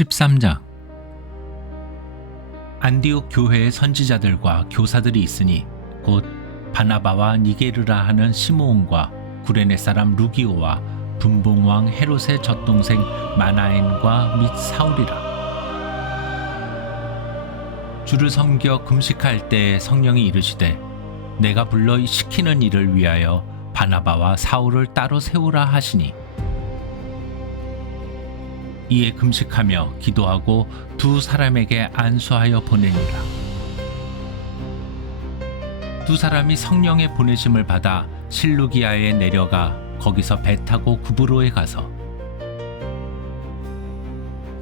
13장. 안디옥 교회의 선지자들과 교사들이 있으니 곧 바나바와 니게르라 하는 시므온과 구레네 사람 루기오와 분봉왕 헤롯의 젖동생 마나엔과 및 사울이라. 주를 섬겨 금식할 때에 성령이 이르시되 내가 불러 시키는 일을 위하여 바나바와 사울을 따로 세우라 하시니, 이에 금식하며 기도하고 두 사람에게 안수하여 보내니라. 두 사람이 성령의 보내심을 받아 실루기아에 내려가 거기서 배 타고 구브로에 가서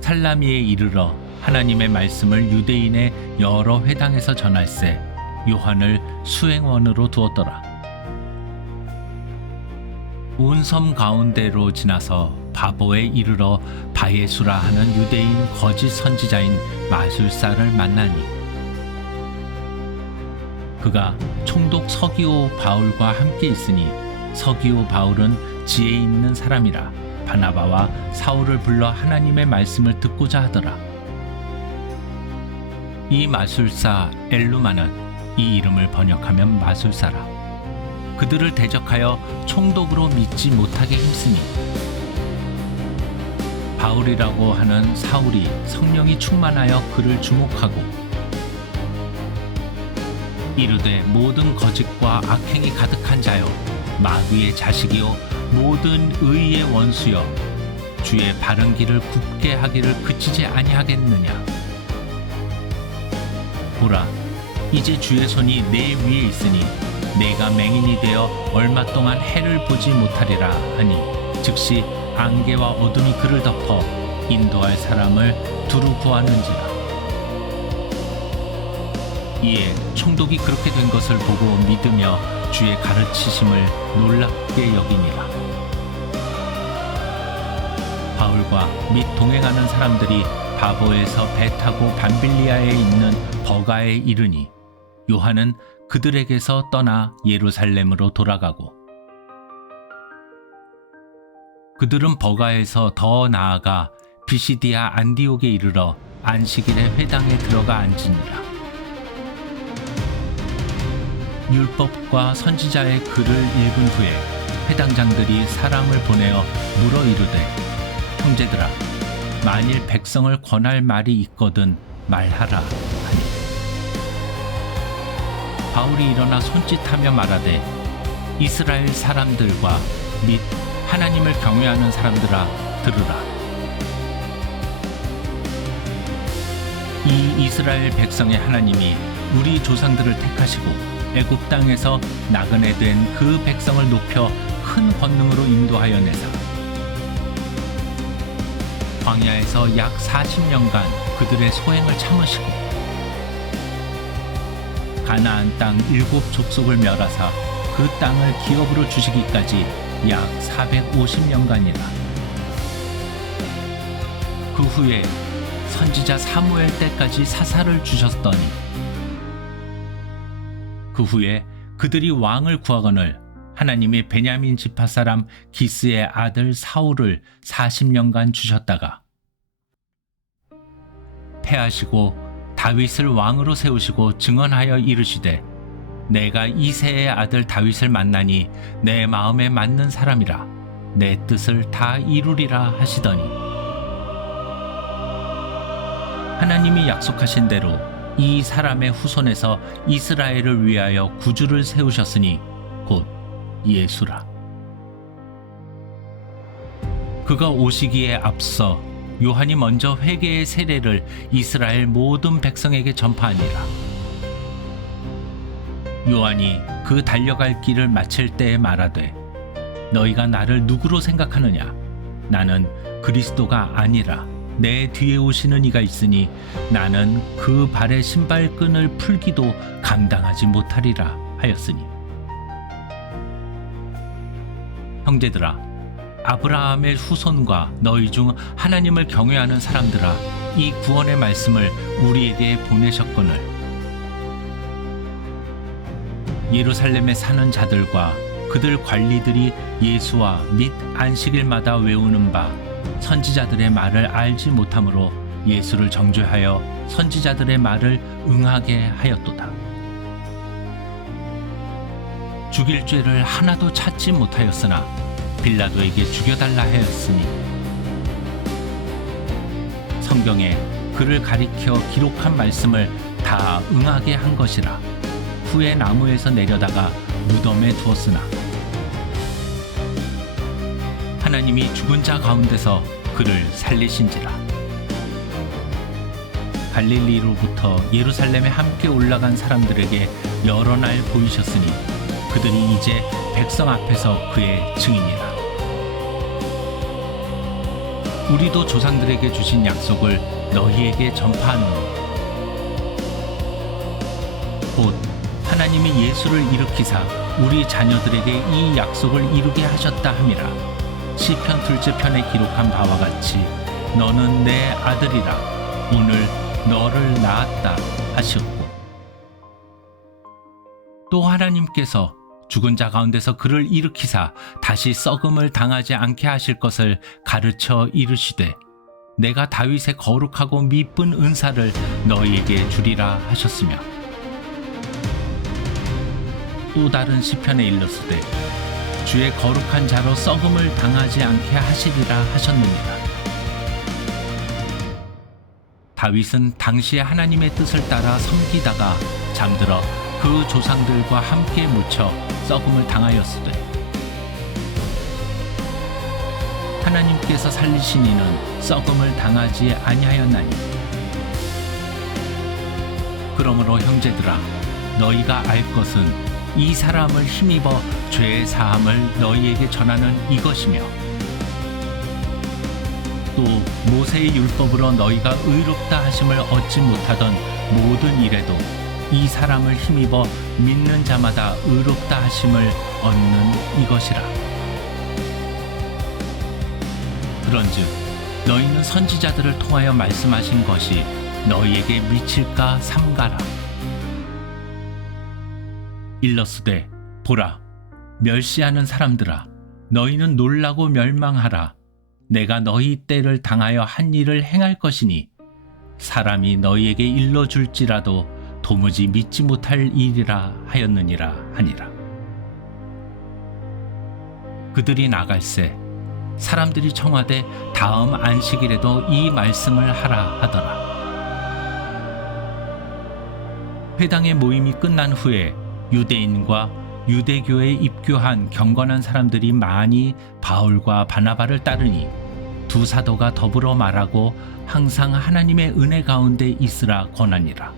살라미에 이르러 하나님의 말씀을 유대인의 여러 회당에서 전할세 요한을 수행원으로 두었더라. 온 섬 가운데로 지나서 바보에 이르러 바예수라 하는 유대인 거짓 선지자인 마술사를 만나니, 그가 총독 서기오 바울과 함께 있으니 서기오 바울은 지혜 있는 사람이라 바나바와 사울을 불러 하나님의 말씀을 듣고자 하더라. 이 마술사 엘루마는 이 이름을 번역하면 마술사라. 그들을 대적하여 총독으로 믿지 못하게 힘쓰니, 바울이라고 하는 사울이 성령이 충만하여 그를 주목하고 이르되 모든 거짓과 악행이 가득한 자여 마귀의 자식이요 모든 의의 원수여 주의 바른 길을 굽게 하기를 그치지 아니하겠느냐. 보라, 이제 주의 손이 내 위에 있으니 내가 맹인이 되어 얼마 동안 해를 보지 못하리라 하니, 즉시 안개와 어둠이 그를 덮어 인도할 사람을 두루 구하는지라. 이에 총독이 그렇게 된 것을 보고 믿으며 주의 가르치심을 놀랍게 여기니라. 바울과 및 동행하는 사람들이 바보에서 배 타고 밤빌리아에 있는 버가에 이르니, 요한은 그들에게서 떠나 예루살렘으로 돌아가고, 그들은 버가에서 더 나아가 비시디아 안디옥에 이르러 안식일의 회당에 들어가 앉으니라. 율법과 선지자의 글을 읽은 후에 회당장들이 사람을 보내어 물어 이르되, 형제들아, 만일 백성을 권할 말이 있거든 말하라 하니, 바울이 일어나 손짓하며 말하되, 이스라엘 사람들과 및 하나님을 경외하는 사람들아 들으라. 이 이스라엘 백성의 하나님이 우리 조상들을 택하시고 애굽 땅에서 나그네 된 그 백성을 높여 큰 권능으로 인도하여 내사 광야에서 약 40년간 그들의 소행을 참으시고 가나안 땅 7 족속을 멸하사 그 땅을 기업으로 주시기까지 약 450년간이라. 그 후에 선지자 사무엘 때까지 사사를 주셨더니, 그 후에 그들이 왕을 구하거늘 하나님이 베냐민 지파 사람 기스의 아들 사울을 40년간 주셨다가 패하시고 다윗을 왕으로 세우시고 증언하여 이르시되, 내가 이새의 아들 다윗을 만나니 내 마음에 맞는 사람이라 내 뜻을 다 이루리라 하시더니, 하나님이 약속하신 대로 이 사람의 후손에서 이스라엘을 위하여 구주를 세우셨으니 곧 예수라. 그가 오시기에 앞서 요한이 먼저 회개의 세례를 이스라엘 모든 백성에게 전파하니라. 요한이 그 달려갈 길을 마칠 때에 말하되, 너희가 나를 누구로 생각하느냐? 나는 그리스도가 아니라 내 뒤에 오시는 이가 있으니 나는 그 발의 신발끈을 풀기도 감당하지 못하리라 하였으니, 형제들아, 아브라함의 후손과 너희 중 하나님을 경외하는 사람들아, 이 구원의 말씀을 우리에게 보내셨거늘 예루살렘에 사는 자들과 그들 관리들이 예수와 및 안식일마다 외우는 바 선지자들의 말을 알지 못하므로 예수를 정죄하여 선지자들의 말을 응하게 하였도다. 죽일 죄를 하나도 찾지 못하였으나 빌라도에게 죽여달라 하였으니 성경에 그를 가리켜 기록한 말씀을 다 응하게 한 것이라. 후에 나무에서 내려다가 무덤에 두었으나 하나님이 죽은 자 가운데서 그를 살리신지라. 갈릴리로부터 예루살렘에 함께 올라간 사람들에게 여러 날 보이셨으니 그들이 이제 백성 앞에서 그의 증인이라. 우리도 조상들에게 주신 약속을 너희에게 전파하노니 곧 하나님이 예수를 일으키사 우리 자녀들에게 이 약속을 이루게 하셨다 함이라. 시편 둘째 편에 기록한 바와 같이 너는 내 아들이라 오늘 너를 낳았다 하시었고, 또 하나님께서 죽은 자 가운데서 그를 일으키사 다시 썩음을 당하지 않게 하실 것을 가르쳐 이르시되 내가 다윗의 거룩하고 미쁜 은사를 너희에게 주리라 하셨으며, 또 다른 시편에 일렀으되 주의 거룩한 자로 썩음을 당하지 않게 하시리라 하셨느니라. 다윗은 당시에 하나님의 뜻을 따라 섬기다가 잠들어 그 조상들과 함께 묻혀 썩음을 당하였으되 하나님께서 살리신 이는 썩음을 당하지 아니하였나니. 그러므로 형제들아, 너희가 알 것은 이 사람을 힘입어 죄의 사함을 너희에게 전하는 이것이며, 또 모세의 율법으로 너희가 의롭다 하심을 얻지 못하던 모든 일에도 이 사람을 힘입어 믿는 자마다 의롭다 하심을 얻는 이것이라. 그런즉 너희는 선지자들을 통하여 말씀하신 것이 너희에게 미칠까 삼가라. 일러스되 보라, 멸시하는 사람들아, 너희는 놀라고 멸망하라. 내가 너희 때를 당하여 한 일을 행할 것이니 사람이 너희에게 일러줄지라도 도무지 믿지 못할 일이라 하였느니라 하니라. 그들이 나갈새 사람들이 청하되 다음 안식일에도 이 말씀을 하라 하더라. 회당의 모임이 끝난 후에 유대인과 유대교에 입교한 경건한 사람들이 많이 바울과 바나바를 따르니 두 사도가 더불어 말하고 항상 하나님의 은혜 가운데 있으라 권하니라.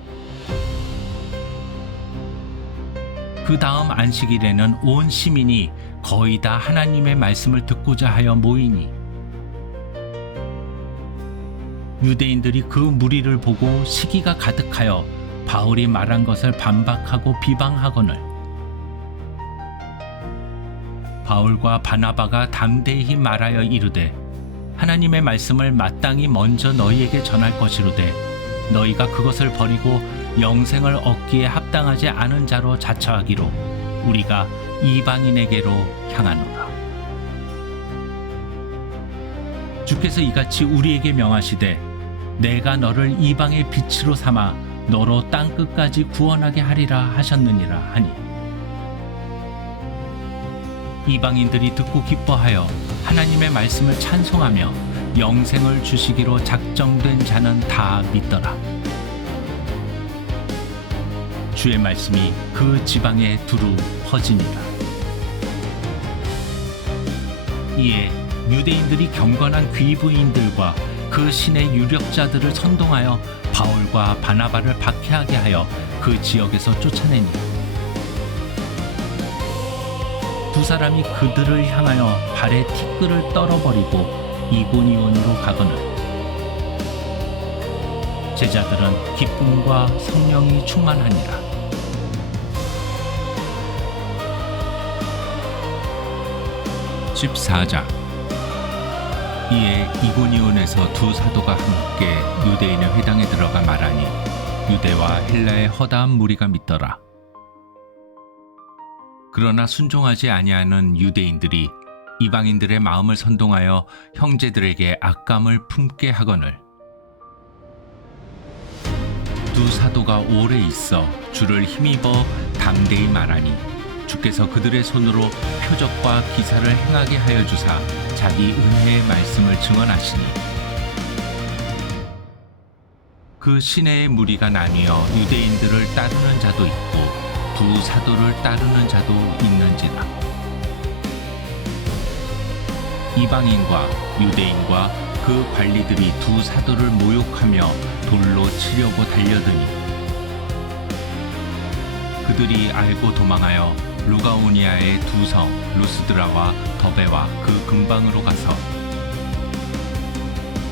그 다음 안식일에는 온 시민이 거의 다 하나님의 말씀을 듣고자 하여 모이니 유대인들이 그 무리를 보고 시기가 가득하여 바울이 말한 것을 반박하고 비방하거늘 바울과 바나바가 담대히 말하여 이르되 하나님의 말씀을 마땅히 먼저 너희에게 전할 것이로되 너희가 그것을 버리고 영생을 얻기에 합당하지 않은 자로 자처하기로 우리가 이방인에게로 향하노라. 주께서 이같이 우리에게 명하시되 내가 너를 이방의 빛으로 삼아 너로 땅 끝까지 구원하게 하리라 하셨느니라 하니 이방인들이 듣고 기뻐하여 하나님의 말씀을 찬송하며 영생을 주시기로 작정된 자는 다 믿더라. 주의 말씀이 그 지방에 두루 퍼지니라. 이에 유대인들이 경건한 귀부인들과 그 신의 유력자들을 선동하여 바울과 바나바를 박해하게 하여 그 지역에서 쫓아내니 두 사람이 그들을 향하여 발에 티끌을 떨어버리고 이고니온으로 가거늘 제자들은 기쁨과 성령이 충만하니라. (14장) 이에 이고니온에서 두 사도가 함께 유대인의 회당에 들어가 말하니 유대와 헬라의 허다한 무리가 믿더라. 그러나 순종하지 아니하는 유대인들이 이방인들의 마음을 선동하여 형제들에게 악감을 품게 하거늘 두 사도가 오래 있어 주를 힘입어 담대히 말하니 주께서 그들의 손으로 표적과 기사를 행하게 하여 주사 자기 은혜의 말씀을 증언하시니 그 시내의 무리가 나뉘어 유대인들을 따르는 자도 있고 두 사도를 따르는 자도 있는지라. 이방인과 유대인과 그 관리들이 두 사도를 모욕하며 돌로 치려고 달려드니 그들이 알고 도망하여 루가오니아의 두 성 루스드라와 더베와 그 근방으로 가서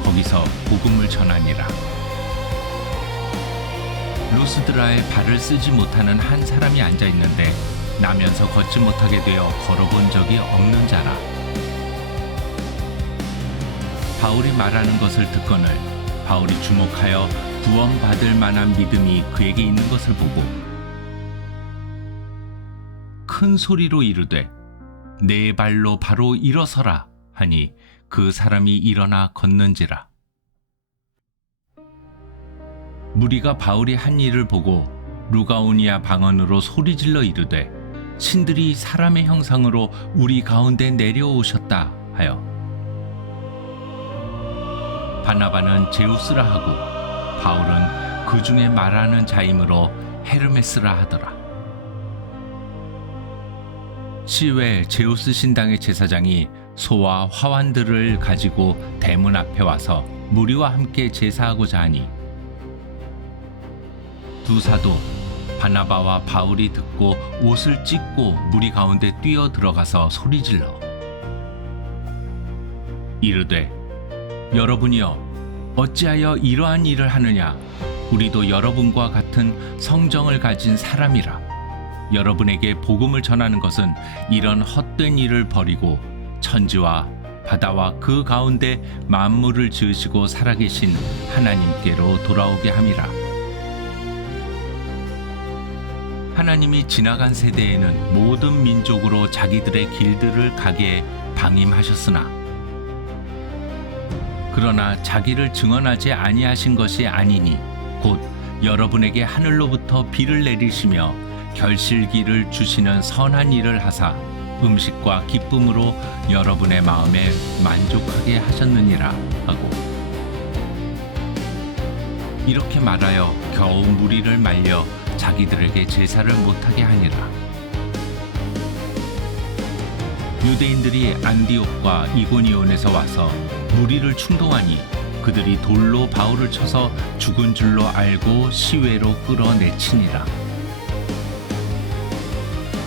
거기서 복음을 전하니라. 루스드라에 발을 쓰지 못하는 한 사람이 앉아 있는데 나면서 걷지 못하게 되어 걸어본 적이 없는 자라. 바울이 말하는 것을 듣거늘 바울이 주목하여 구원받을 만한 믿음이 그에게 있는 것을 보고 큰 소리로 이르되 네 발로 바로 일어서라 하니 그 사람이 일어나 걷는지라. 무리가 바울이 한 일을 보고 루가오니아 방언으로 소리질러 이르되 신들이 사람의 형상으로 우리 가운데 내려오셨다 하여 바나바는 제우스라 하고 바울은 그 중에 말하는 자이므로 헤르메스라 하더라. 시외 제우스 신당의 제사장이 소와 화환들을 가지고 대문 앞에 와서 무리와 함께 제사하고자 하니 두 사도 바나바와 바울이 듣고 옷을 찢고 무리 가운데 뛰어 들어가서 소리질러 이르되 여러분이여 어찌하여 이러한 일을 하느냐. 우리도 여러분과 같은 성정을 가진 사람이라. 여러분에게 복음을 전하는 것은 이런 헛된 일을 버리고 천지와 바다와 그 가운데 만물을 지으시고 살아계신 하나님께로 돌아오게 함이라. 하나님이 지나간 세대에는 모든 민족으로 자기들의 길들을 가게 방임하셨으나 그러나 자기를 증언하지 아니하신 것이 아니니 곧 여러분에게 하늘로부터 비를 내리시며 결실기를 주시는 선한 일을 하사 음식과 기쁨으로 여러분의 마음에 만족하게 하셨느니라 하고 이렇게 말하여 겨우 무리를 말려 자기들에게 제사를 못하게 하니라. 유대인들이 안디옥과 이고니온에서 와서 무리를 충동하니 그들이 돌로 바울을 쳐서 죽은 줄로 알고 시외로 끌어내치니라.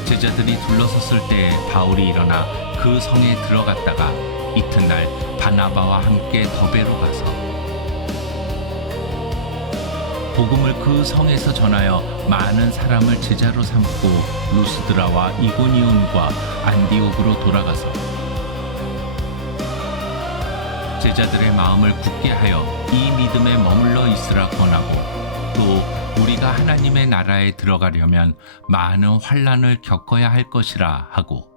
제자들이 둘러섰을 때 바울이 일어나 그 성에 들어갔다가 이튿날 바나바와 함께 더베로 가서 복음을 그 성에서 전하여 많은 사람을 제자로 삼고 루스드라와 이고니온과 안디옥으로 돌아가서 제자들의 마음을 굳게 하여 이 믿음에 머물러 있으라 권하고 또 우리가 하나님의 나라에 들어가려면 많은 환난을 겪어야 할 것이라 하고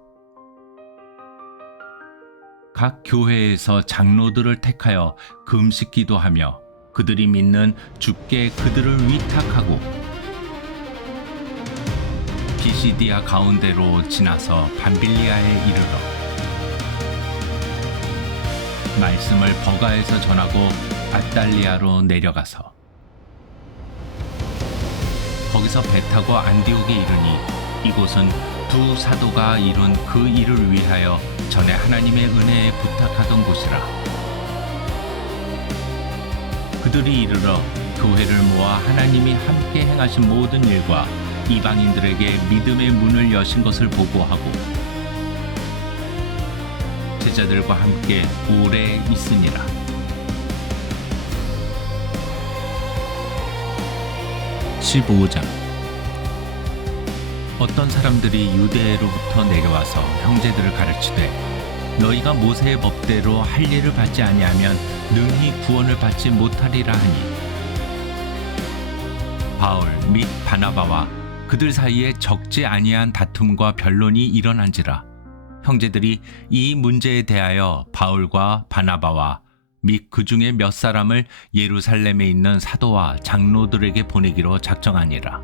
각 교회에서 장로들을 택하여 금식 기도하며 그들이 믿는 주께 그들을 위탁하고 피시디아 가운데로 지나서 밤빌리아에 이르러 말씀을 버가에서 전하고 아달리아로 내려가서 거기서 배 타고 안디옥에 이르니 이곳은 두 사도가 이룬 그 일을 위하여 전에 하나님의 은혜에 부탁하던 곳이라. 그들이 이르러 교회를 모아 하나님이 함께 행하신 모든 일과 이방인들에게 믿음의 문을 여신 것을 보고하고 제자들과 함께 오래 있으니라. (15장) 어떤 사람들이 유대로부터 내려와서 형제들을 가르치되 너희가 모세의 법대로 할 일을 받지 아니하면 능히 구원을 받지 못하리라 하니 바울 및 바나바와 그들 사이에 적지 아니한 다툼과 변론이 일어난지라. 형제들이 이 문제에 대하여 바울과 바나바와 및 그 중에 몇 사람을 예루살렘에 있는 사도와 장로들에게 보내기로 작정하니라.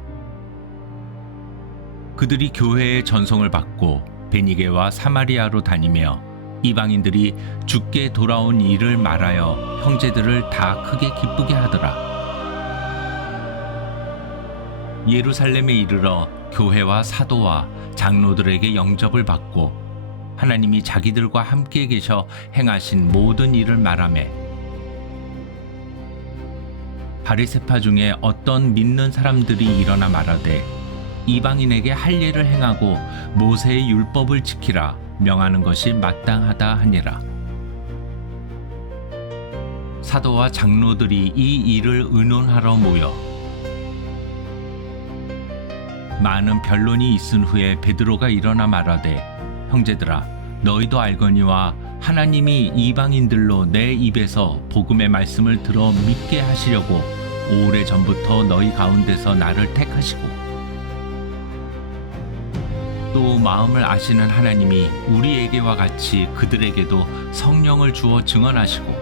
그들이 교회의 전송을 받고 베니게와 사마리아로 다니며 이방인들이 주께 돌아온 일을 말하여 형제들을 다 크게 기쁘게 하더라. 예루살렘에 이르러 교회와 사도와 장로들에게 영접을 받고 하나님이 자기들과 함께 계셔 행하신 모든 일을 말하며 바리새파 중에 어떤 믿는 사람들이 일어나 말하되 이방인에게 할례를 행하고 모세의 율법을 지키라 명하는 것이 마땅하다 하니라. 사도와 장로들이 이 일을 의논하러 모여 많은 변론이 있은 후에 베드로가 일어나 말하되 형제들아 너희도 알거니와 하나님이 이방인들로 내 입에서 복음의 말씀을 들어 믿게 하시려고 오래전부터 너희 가운데서 나를 택하시고 또 마음을 아시는 하나님이 우리에게와 같이 그들에게도 성령을 주어 증언하시고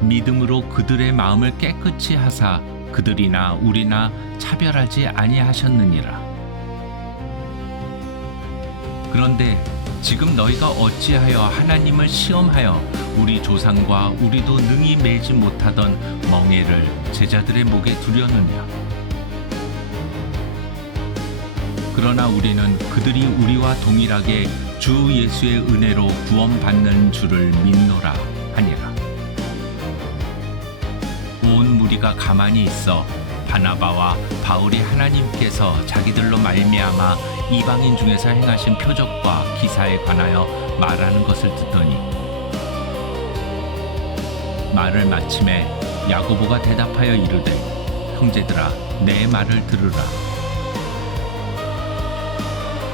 믿음으로 그들의 마음을 깨끗이 하사 그들이나 우리나 차별하지 아니하셨느니라. 그런데 지금 너희가 어찌하여 하나님을 시험하여 우리 조상과 우리도 능히 매지 못하던 멍에를 제자들의 목에 두려느냐. 그러나 우리는 그들이 우리와 동일하게 주 예수의 은혜로 구원받는 줄을 믿노라 하니라. 온 무리가 가만히 있어 바나바와 바울이 하나님께서 자기들로 말미암아 이방인 중에서 행하신 표적과 기사에 관하여 말하는 것을 듣더니 말을 마침에 야고보가 대답하여 이르되 형제들아 내 말을 들으라.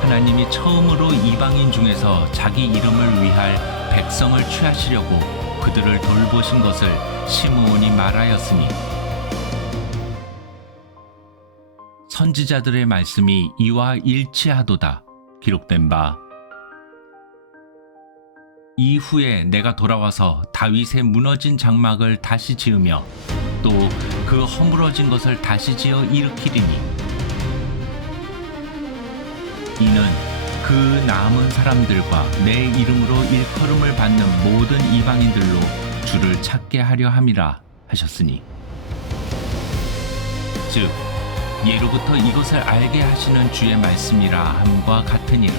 하나님이 처음으로 이방인 중에서 자기 이름을 위할 백성을 취하시려고 그들을 돌보신 것을 시므온이 말하였으니 선지자들의 말씀이 이와 일치하도다 기록된 바 이후에 내가 돌아와서 다윗의 무너진 장막을 다시 지으며 또 그 허물어진 것을 다시 지어 일으키리니 이는 그 남은 사람들과 내 이름으로 일컬음을 받는 모든 이방인들로 주를 찾게 하려 함이라 하셨으니 즉 예로부터 이것을 알게 하시는 주의 말씀이라 함과 같으니라.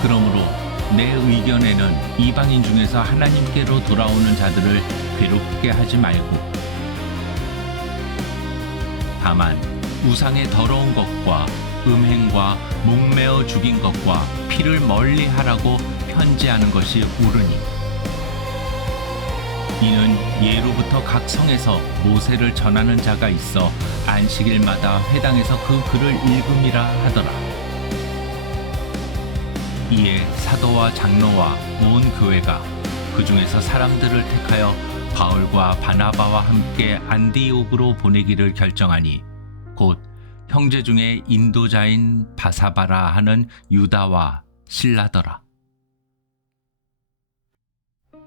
그러므로 내 의견에는 이방인 중에서 하나님께로 돌아오는 자들을 괴롭게 하지 말고 다만 우상의 더러운 것과 음행과 목매어 죽인 것과 피를 멀리하라고 편지하는 것이 옳으니 이는 예로부터 각 성에서 모세를 전하는 자가 있어 안식일마다 회당에서 그 글을 읽음이라 하더라. 이에 사도와 장로와 온 교회가 그 중에서 사람들을 택하여 바울과 바나바와 함께 안디옥으로 보내기를 결정하니 곧 형제 중에 인도자인 바사바라 하는 유다와 실라더라.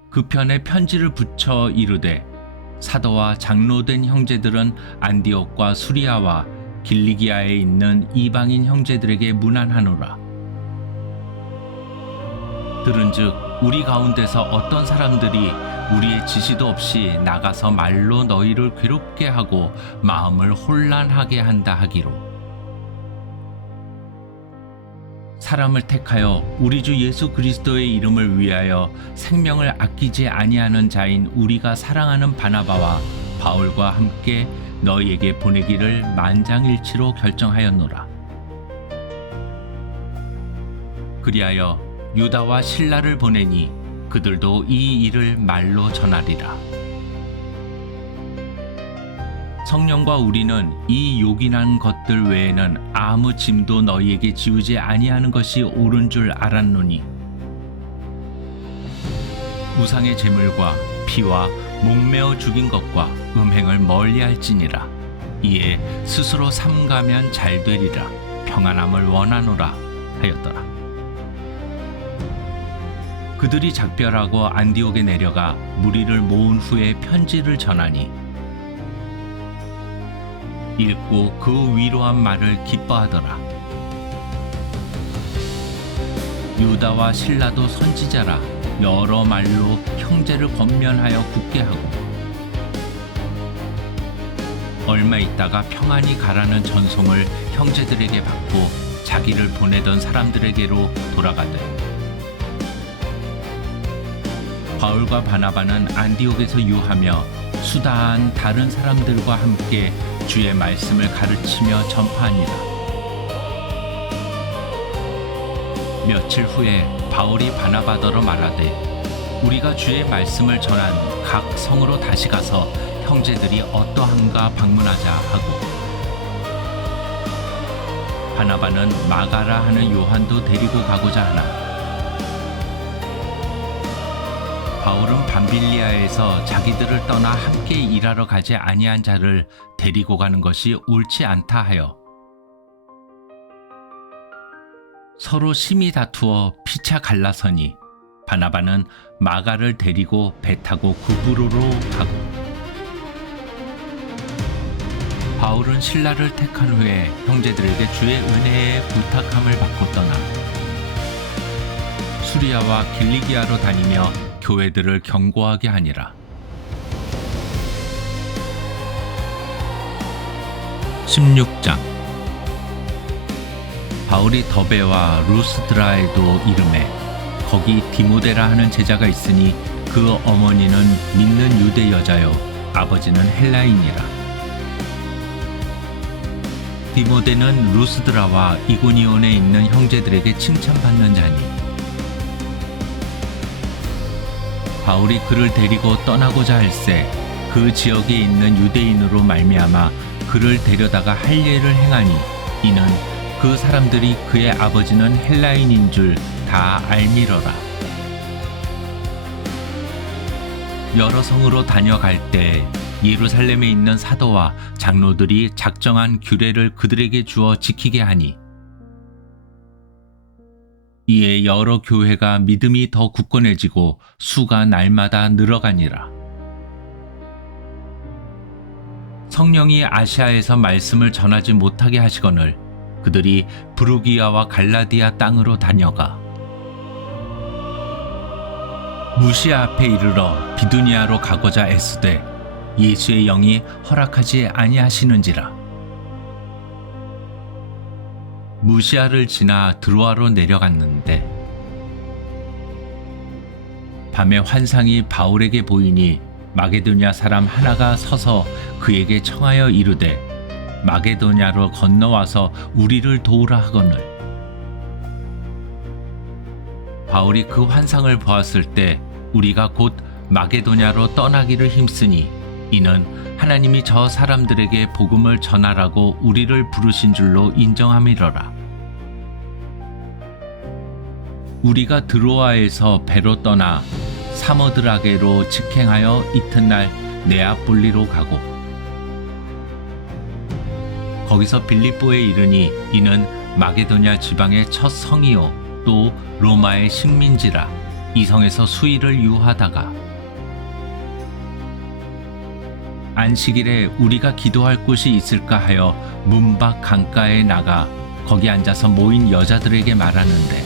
그 편에 편지를 붙여 이르되 사도와 장로된 형제들은 안디옥과 수리아와 길리기아에 있는 이방인 형제들에게 문안하노라. 들은즉 우리 가운데서 어떤 사람들이 우리의 지시도 없이 나가서 말로 너희를 괴롭게 하고 마음을 혼란하게 한다 하기로 사람을 택하여 우리 주 예수 그리스도의 이름을 위하여 생명을 아끼지 아니하는 자인 우리가 사랑하는 바나바와 바울과 함께 너희에게 보내기를 만장일치로 결정하였노라. 그리하여 유다와 실라를 보내니 그들도 이 일을 말로 전하리라. 성령과 우리는 이 요긴한 것들 외에는 아무 짐도 너희에게 지우지 아니하는 것이 옳은 줄 알았노니 우상의 제물과 피와 목매어 죽인 것과 음행을 멀리할지니라. 이에 스스로 삼가면 잘 되리라. 평안함을 원하노라 하였더라. 그들이 작별하고 안디옥에 내려가 무리를 모은 후에 편지를 전하니 읽고 그 위로한 말을 기뻐하더라. 유다와 실라도 선지자라 여러 말로 형제를 권면하여 굳게 하고 얼마 있다가 평안히 가라는 전송을 형제들에게 받고 자기를 보내던 사람들에게로 돌아가되 바울과 바나바는 안디옥에서 유하며 수다한 다른 사람들과 함께 주의 말씀을 가르치며 전파하니라. 며칠 후에 바울이 바나바더러 말하되 우리가 주의 말씀을 전한 각 성으로 다시 가서 형제들이 어떠한가 방문하자 하고 바나바는 마가라 하는 요한도 데리고 가고자 하나 바울은 밤빌리아에서 자기들을 떠나 함께 일하러 가지 아니한 자를 데리고 가는 것이 옳지 않다 하여 서로 심히 다투어 피차 갈라서니 바나바는 마가를 데리고 배 타고 구브로로 가고 바울은 신라를 택한 후에 형제들에게 주의 은혜에 부탁함을 받고 떠나 수리아와 길리기아로 다니며 교회들을 경고하게 하니라. 16장 바울이 더베와 루스드라에도 이르매 거기 디모데라 하는 제자가 있으니 그 어머니는 믿는 유대 여자요 아버지는 헬라인이라. 디모데는 루스드라와 이고니온에 있는 형제들에게 칭찬받는 자니 바울이 그를 데리고 떠나고자 할새 그 지역에 있는 유대인으로 말미암아 그를 데려다가 할례를 행하니 이는 그 사람들이 그의 아버지는 헬라인인 줄 다 알미러라. 여러 성으로 다녀갈 때 예루살렘에 있는 사도와 장로들이 작정한 규례를 그들에게 주어 지키게 하니 이에 여러 교회가 믿음이 더 굳건해지고 수가 날마다 늘어가니라. 성령이 아시아에서 말씀을 전하지 못하게 하시거늘 그들이 브루기아와 갈라디아 땅으로 다녀가 무시아 앞에 이르러 비두니아로 가고자 애쓰되 예수의 영이 허락하지 아니하시는지라. 무시아를 지나 드로아로 내려갔는데 밤에 환상이 바울에게 보이니 마게도냐 사람 하나가 서서 그에게 청하여 이르되 마게도냐로 건너와서 우리를 도우라 하거늘 바울이 그 환상을 보았을 때 우리가 곧 마게도냐로 떠나기를 힘쓰니 이는 하나님이 저 사람들에게 복음을 전하라고 우리를 부르신 줄로 인정함이러라. 우리가 드로아에서 배로 떠나 사모드라게로 직행하여 이튿날 네아폴리로 가고 거기서 빌립보에 이르니 이는 마게도냐 지방의 첫 성이요 또 로마의 식민지라. 이 성에서 수일을 유하다가 안식일에 우리가 기도할 곳이 있을까 하여 문 밖 강가에 나가 거기 앉아서 모인 여자들에게 말하는데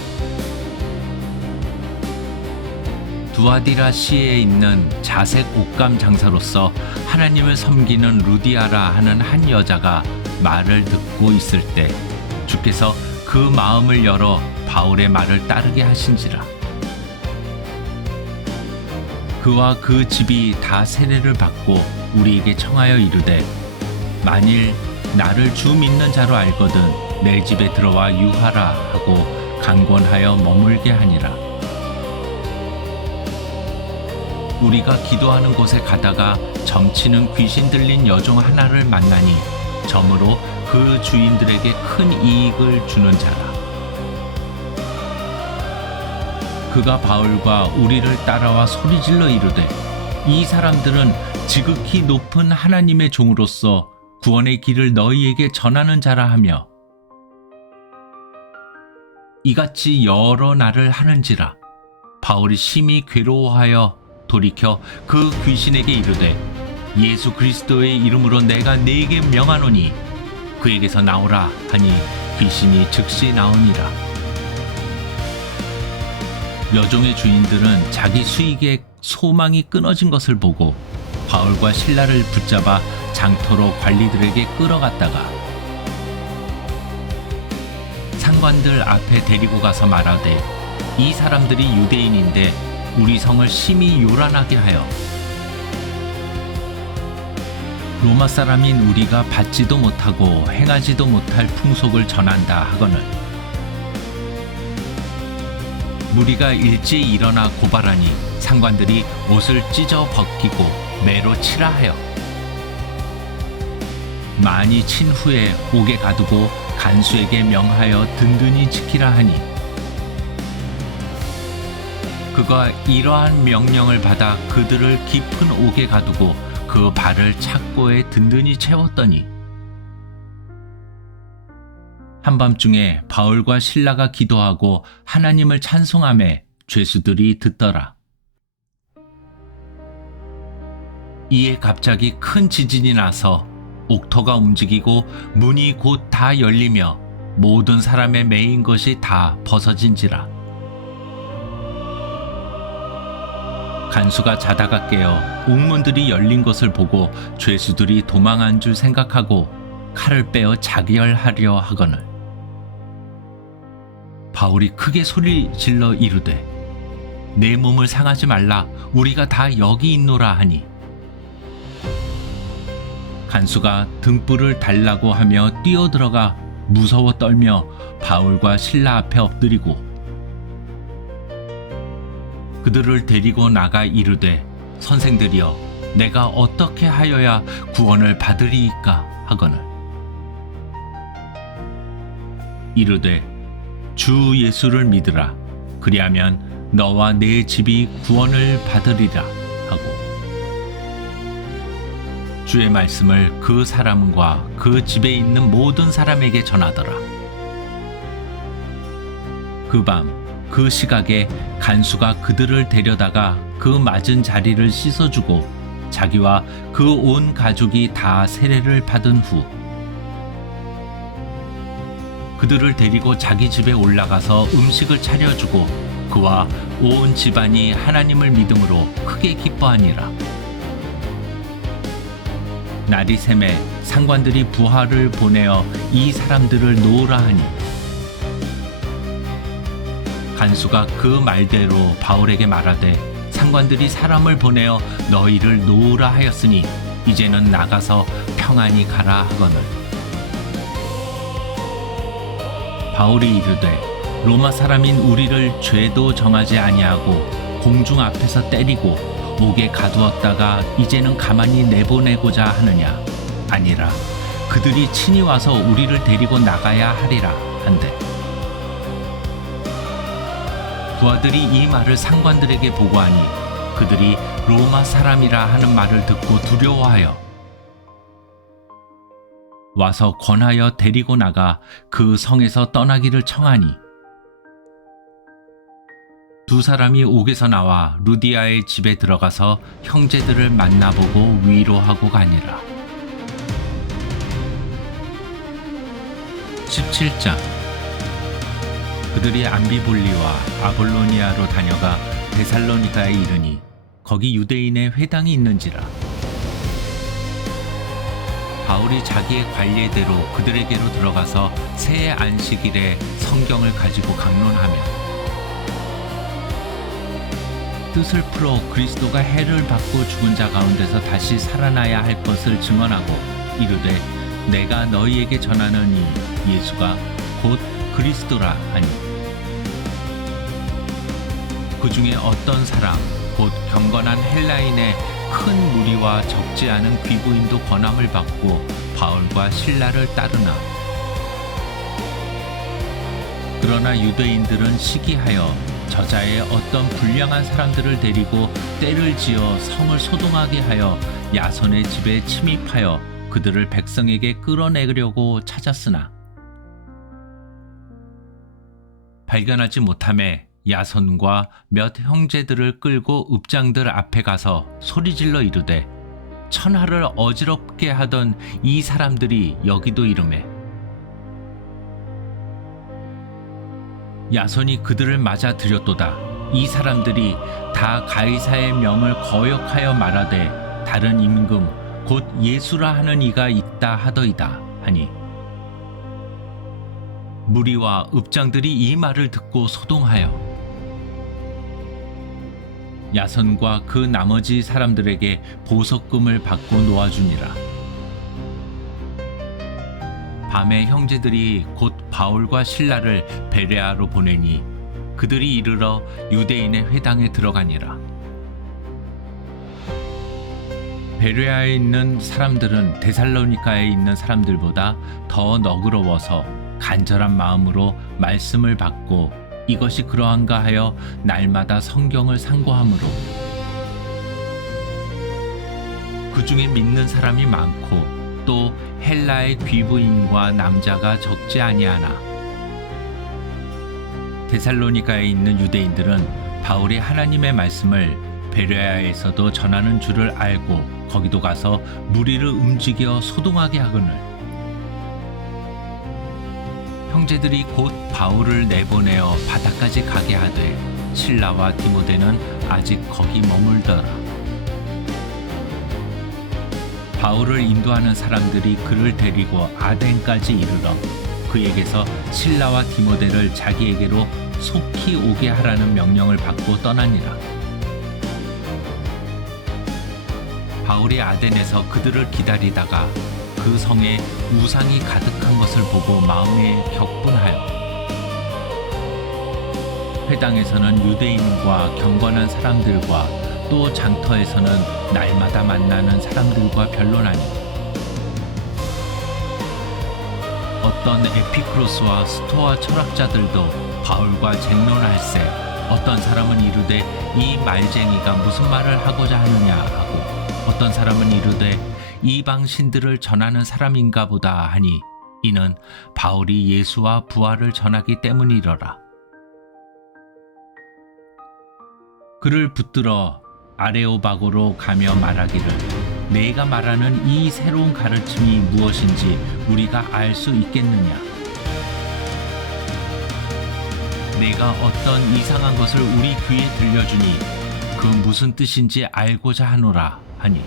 두아디라 시에 있는 자색 옷감 장사로서 하나님을 섬기는 루디아라 하는 한 여자가 말을 듣고 있을 때 주께서 그 마음을 열어 바울의 말을 따르게 하신지라. 그와 그 집이 다 세례를 받고 우리에게 청하여 이르되 만일 나를 주 믿는 자로 알거든 내 집에 들어와 유하라 하고 강권하여 머물게 하니라. 우리가 기도하는 곳에 가다가 점치는 귀신 들린 여종 하나를 만나니 점으로 그 주인들에게 큰 이익을 주는 자라. 그가 바울과 우리를 따라와 소리질러 이르되 이 사람들은 지극히 높은 하나님의 종으로서 구원의 길을 너희에게 전하는 자라 하며 이같이 여러 날을 하는지라. 바울이 심히 괴로워하여 돌이켜 그 귀신에게 이르되 예수 그리스도의 이름으로 내가 네게 명하노니 그에게서 나오라 하니 귀신이 즉시 나오니라. 여종의 주인들은 자기 수익에 소망이 끊어진 것을 보고 바울과 실라를 붙잡아 장터로 관리들에게 끌어갔다가 상관들 앞에 데리고 가서 말하되 이 사람들이 유대인인데 우리 성을 심히 요란하게 하여 로마 사람인 우리가 받지도 못하고 행하지도 못할 풍속을 전한다 하거늘 무리가 일찍 일어나 고발하니 상관들이 옷을 찢어 벗기고 매로 치라 하여 많이 친 후에 옥에 가두고 간수에게 명하여 든든히 지키라 하니 그가 이러한 명령을 받아 그들을 깊은 옥에 가두고 그 발을 착고에 든든히 채웠더니 한밤중에 바울과 실라가 기도하고 하나님을 찬송하며 죄수들이 듣더라. 이에 갑자기 큰 지진이 나서 옥토가 움직이고 문이 곧 다 열리며 모든 사람의 매인 것이 다 벗어진지라. 간수가 자다가 깨어 옥문들이 열린 것을 보고 죄수들이 도망한 줄 생각하고 칼을 빼어 자결하려 하거늘 바울이 크게 소리 질러 이르되 내 몸을 상하지 말라 우리가 다 여기 있노라 하니 간수가 등불을 달라고 하며 뛰어들어가 무서워 떨며 바울과 실라 앞에 엎드리고 그들을 데리고 나가 이르되 선생들이여 내가 어떻게 하여야 구원을 받으리이까 하거늘 이르되 주 예수를 믿으라 그리하면 너와 네 집이 구원을 받으리라 하고 주의 말씀을 그 사람과 그 집에 있는 모든 사람에게 전하더라. 그 밤 그 시각에 간수가 그들을 데려다가 그 맞은 자리를 씻어주고 자기와 그 온 가족이 다 세례를 받은 후 그들을 데리고 자기 집에 올라가서 음식을 차려주고 그와 온 집안이 하나님을 믿음으로 크게 기뻐하니라. 날이 새매 상관들이 부하를 보내어 이 사람들을 놓으라 하니 간수가 그 말대로 바울에게 말하되 상관들이 사람을 보내어 너희를 놓으라 하였으니 이제는 나가서 평안히 가라 하거늘 바울이 이르되 로마 사람인 우리를 죄도 정하지 아니하고 공중 앞에서 때리고 옥에 가두었다가 이제는 가만히 내보내고자 하느냐 아니라 그들이 친히 와서 우리를 데리고 나가야 하리라 한대 부하들이 이 말을 상관들에게 보고하니 그들이 로마 사람이라 하는 말을 듣고 두려워하여 와서 권하여 데리고 나가 그 성에서 떠나기를 청하니 두 사람이 옥에서 나와 루디아의 집에 들어가서 형제들을 만나보고 위로하고 가니라. 17장 그들이 암비볼리와 아볼로니아로 다녀가 데살로니가에 이르니 거기 유대인의 회당이 있는지라. 바울이 자기의 관례대로 그들에게로 들어가서 새 안식일에 성경을 가지고 강론하며 뜻을 풀어 그리스도가 해를 받고 죽은 자 가운데서 다시 살아나야 할 것을 증언하고 이르되 내가 너희에게 전하는 이 예수가 곧 그리스도라 하니 그 중에 어떤 사람 곧 경건한 헬라인의 큰 무리와 적지 않은 귀부인도 권함을 받고 바울과 실라를 따르나 그러나 유대인들은 시기하여 저자의 어떤 불량한 사람들을 데리고 때를 지어 성을 소동하게 하여 야손의 집에 침입하여 그들을 백성에게 끌어내려고 찾았으나 발견하지 못하매 야손과 몇 형제들을 끌고 읍장들 앞에 가서 소리질러 이르되 천하를 어지럽게 하던 이 사람들이 여기도 이르매 야손이 그들을 맞아 들였도다. 이 사람들이 다 가이사의 명을 거역하여 말하되 다른 임금 곧 예수라 하는 이가 있다 하더이다 하니 무리와 읍장들이 이 말을 듣고 소동하여 야손과 그 나머지 사람들에게 보석금을 받고 놓아주니라. 밤에 형제들이 곧 바울과 실라를 베레아로 보내니 그들이 이르러 유대인의 회당에 들어가니라. 베레아에 있는 사람들은 데살로니가에 있는 사람들보다 더 너그러워서 간절한 마음으로 말씀을 받고 이것이 그러한가 하여 날마다 성경을 상고하므로 그 중에 믿는 사람이 많고 또 헬라의 귀부인과 남자가 적지 아니하나 데살로니가에 있는 유대인들은 바울이 하나님의 말씀을 베레아에서도 전하는 줄을 알고 거기도 가서 무리를 움직여 소동하게 하거늘 형제들이 곧 바울을 내보내어 바다까지 가게 하되 실라와 디모데는 아직 거기 머물더라. 바울을 인도하는 사람들이 그를 데리고 아덴까지 이르러 그에게서 실라와 디모데를 자기에게로 속히 오게 하라는 명령을 받고 떠나니라. 바울이 아덴에서 그들을 기다리다가 그 성에 우상이 가득한 것을 보고 마음에 격분하여 회당에서는 유대인과 경건한 사람들과 또 장터에서는 날마다 만나는 사람들과 변론하니 어떤 에피크로스와 스토아 철학자들도 바울과 쟁론할세 어떤 사람은 이르되 이 말쟁이가 무슨 말을 하고자 하느냐 하고 어떤 사람은 이르되 이방 신들을 전하는 사람인가 보다 하니 이는 바울이 예수와 부활을 전하기 때문이러라. 그를 붙들어 아레오바고로 가며 말하기를 내가 말하는 이 새로운 가르침이 무엇인지 우리가 알 수 있겠느냐. 내가 어떤 이상한 것을 우리 귀에 들려주니 그 무슨 뜻인지 알고자 하노라 하니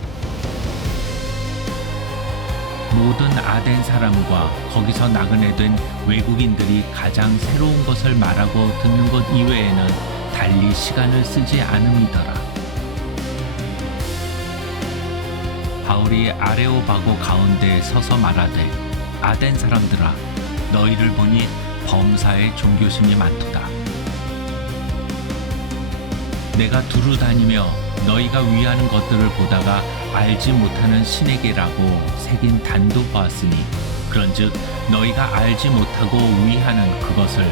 모든 아덴 사람과 거기서 나그네 된 외국인들이 가장 새로운 것을 말하고 듣는 것 이외에는 달리 시간을 쓰지 않음이더라. 바울이 아레오바고 가운데에 서서 말하되 아덴 사람들아 너희를 보니 범사에 종교심이 많도다. 내가 두루 다니며 너희가 위하는 것들을 보다가 알지 못하는 신에게라고 새긴 단도 보았으니 그런즉 너희가 알지 못하고 위하는 그것을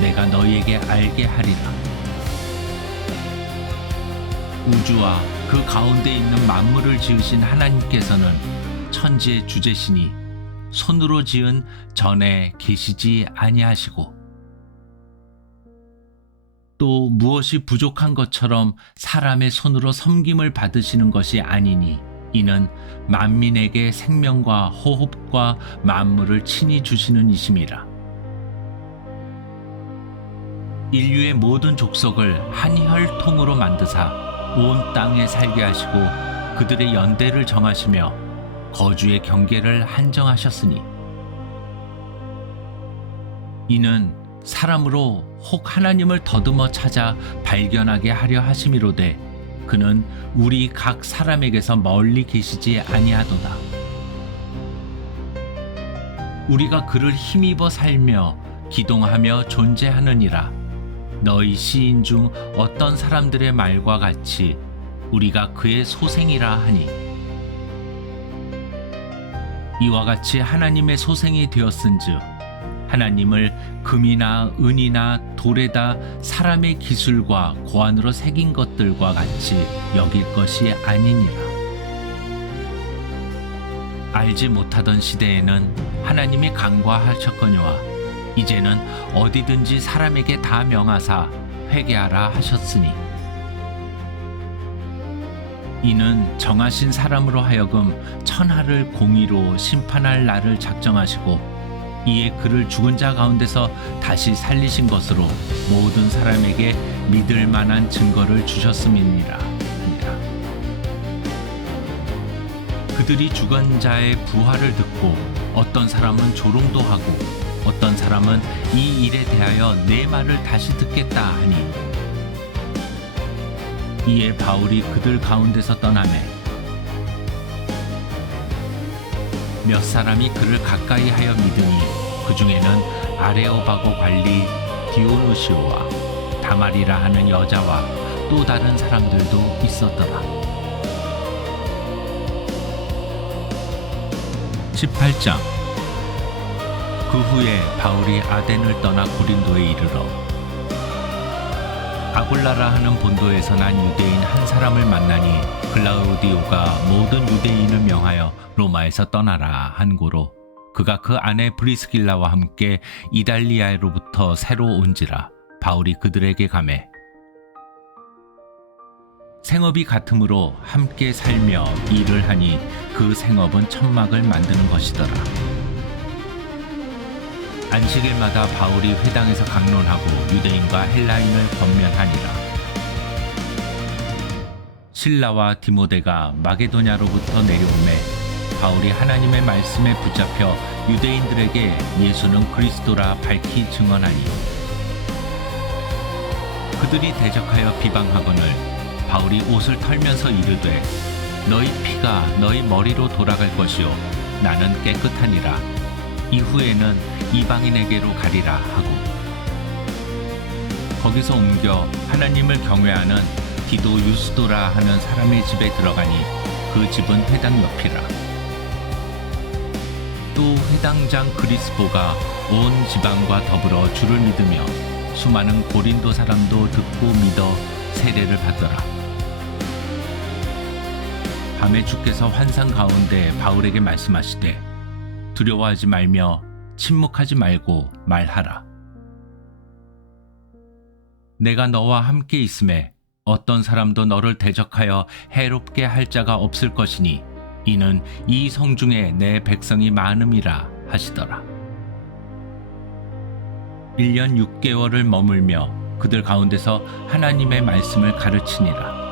내가 너희에게 알게 하리라. 우주와 그 가운데 있는 만물을 지으신 하나님께서는 천지의 주제시니 손으로 지은 전에 계시지 아니하시고 또 무엇이 부족한 것처럼 사람의 손으로 섬김을 받으시는 것이 아니니 이는 만민에게 생명과 호흡과 만물을 친히 주시는 이심이라. 인류의 모든 족속을 한 혈통으로 만드사 온 땅에 살게 하시고 그들의 연대를 정하시며 거주의 경계를 한정하셨으니 이는 사람으로 혹 하나님을 더듬어 찾아 발견하게 하려 하심이로되 그는 우리 각 사람에게서 멀리 계시지 아니하도다. 우리가 그를 힘입어 살며 기동하며 존재하느니라. 너희 시인 중 어떤 사람들의 말과 같이 우리가 그의 소생이라 하니 이와 같이 하나님의 소생이 되었은즉 하나님을 금이나 은이나 돌에다 사람의 기술과 고안으로 새긴 것들과 같이 여길 것이 아니니라. 알지 못하던 시대에는 하나님이 간과하셨거니와 이제는 어디든지 사람에게 다 명하사 회개하라 하셨으니 이는 정하신 사람으로 하여금 천하를 공의로 심판할 날을 작정하시고 이에 그를 죽은 자 가운데서 다시 살리신 것으로 모든 사람에게 믿을 만한 증거를 주셨음이니라 하니라. 그들이 죽은 자의 부활을 듣고 어떤 사람은 조롱도 하고 어떤 사람은 이 일에 대하여 내 말을 다시 듣겠다 하니 이에 바울이 그들 가운데서 떠나매 몇 사람이 그를 가까이 하여 믿으니 그 중에는 아레오바고 관리 디오누시오와 다말이라 하는 여자와 또 다른 사람들도 있었더라. 18장. 그 후에 바울이 아덴을 떠나 고린도에 이르러 아굴라라 하는 본도에서 난 유대인 한 사람을 만나니 글라우디오가 모든 유대인을 명하여 로마에서 떠나라 한 고로 그가 그 아내 브리스길라와 함께 이달리아로부터 새로 온지라 바울이 그들에게 가매 생업이 같으므로 함께 살며 일을 하니 그 생업은 천막을 만드는 것이더라. 안식일마다 바울이 회당에서 강론하고 유대인과 헬라인을 권면하니라. 실라와 디모데가 마게도냐로부터 내려오매 바울이 하나님의 말씀에 붙잡혀 유대인들에게 예수는 그리스도라 밝히 증언하니 그들이 대적하여 비방하거늘 바울이 옷을 털면서 이르되 너희 피가 너희 머리로 돌아갈 것이요 나는 깨끗하니라. 이후에는 이방인에게로 가리라 하고 거기서 옮겨 하나님을 경외하는 디도 유스도라 하는 사람의 집에 들어가니 그 집은 회당 옆이라. 또 회당장 그리스보가 온 지방과 더불어 주를 믿으며 수많은 고린도 사람도 듣고 믿어 세례를 받더라. 밤에 주께서 환상 가운데 바울에게 말씀하시되 두려워하지 말며 침묵하지 말고 말하라. 내가 너와 함께 있음에 어떤 사람도 너를 대적하여 해롭게 할 자가 없을 것이니 이는 이 성중에 내 백성이 많음이라 하시더라. 1년 6개월을 머물며 그들 가운데서 하나님의 말씀을 가르치니라.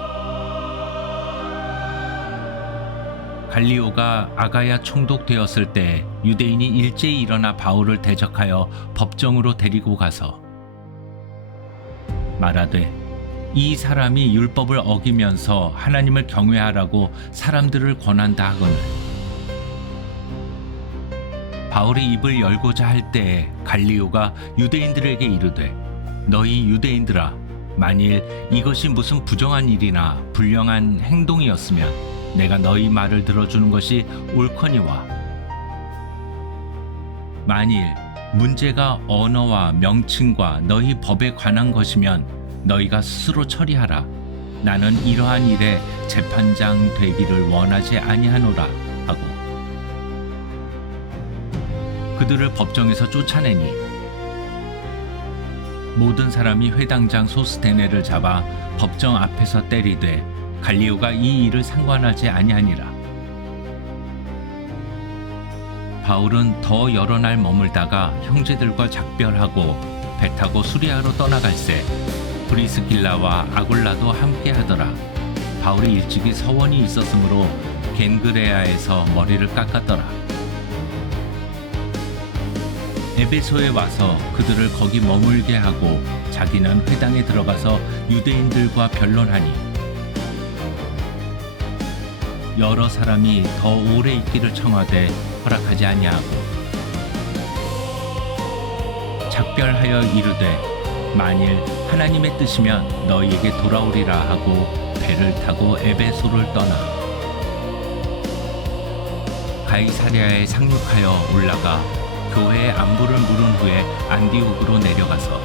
갈리오가 아가야 총독되었을 때 유대인이 일제히 일어나 바울을 대적하여 법정으로 데리고 가서 말하되 이 사람이 율법을 어기면서 하나님을 경외하라고 사람들을 권한다 하거늘 바울이 입을 열고자 할 때에 갈리오가 유대인들에게 이르되 너희 유대인들아 만일 이것이 무슨 부정한 일이나 불량한 행동이었으면 내가 너희 말을 들어주는 것이 옳거니와 만일 문제가 언어와 명칭과 너희 법에 관한 것이면 너희가 스스로 처리하라. 나는 이러한 일에 재판장 되기를 원하지 아니하노라 하고 그들을 법정에서 쫓아내니 모든 사람이 회당장 소스테네를 잡아 법정 앞에서 때리되 갈리오가 이 일을 상관하지 아니하니라. 바울은 더 여러 날 머물다가 형제들과 작별하고 배 타고 수리아로 떠나갈새 브리스길라와 아굴라도 함께 하더라. 바울이 일찍이 서원이 있었으므로 겐그레아에서 머리를 깎았더라. 에베소에 와서 그들을 거기 머물게 하고 자기는 회당에 들어가서 유대인들과 변론하니 여러 사람이 더 오래 있기를 청하되 허락하지 아니하고 작별하여 이르되 만일 하나님의 뜻이면 너희에게 돌아오리라 하고 배를 타고 에베소를 떠나 가이사랴에 상륙하여 올라가 교회의 안부를 물은 후에 안디옥으로 내려가서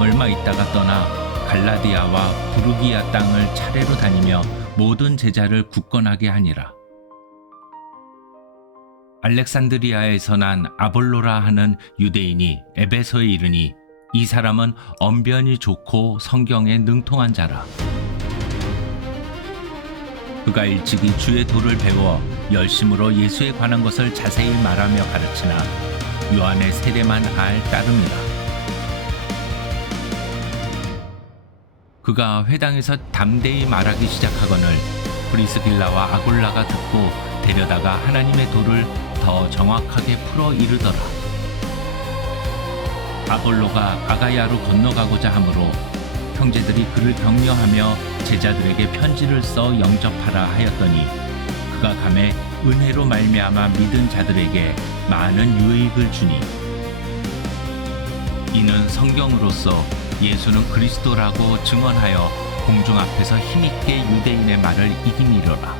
얼마 있다가 떠나 갈라디아와 부르기아 땅을 차례로 다니며 모든 제자를 굳건하게 하니라. 알렉산드리아에서 난 아볼로라 하는 유대인이 에베소에 이르니 이 사람은 언변이 좋고 성경에 능통한 자라. 그가 일찍이 주의 도를 배워 열심으로 예수에 관한 것을 자세히 말하며 가르치나 요한의 세례만 알 따름이라. 그가 회당에서 담대히 말하기 시작하거늘 브리스길라와 아굴라가 듣고 데려다가 하나님의 도를 더 정확하게 풀어 이르더라. 아볼로가 아가야로 건너가고자 하므로 형제들이 그를 격려하며 제자들에게 편지를 써 영접하라 하였더니 그가 감에 은혜로 말미암아 믿은 자들에게 많은 유익을 주니 이는 성경으로서 예수는 그리스도라고 증언하여 공중 앞에서 힘있게 유대인의 말을 이기미로라.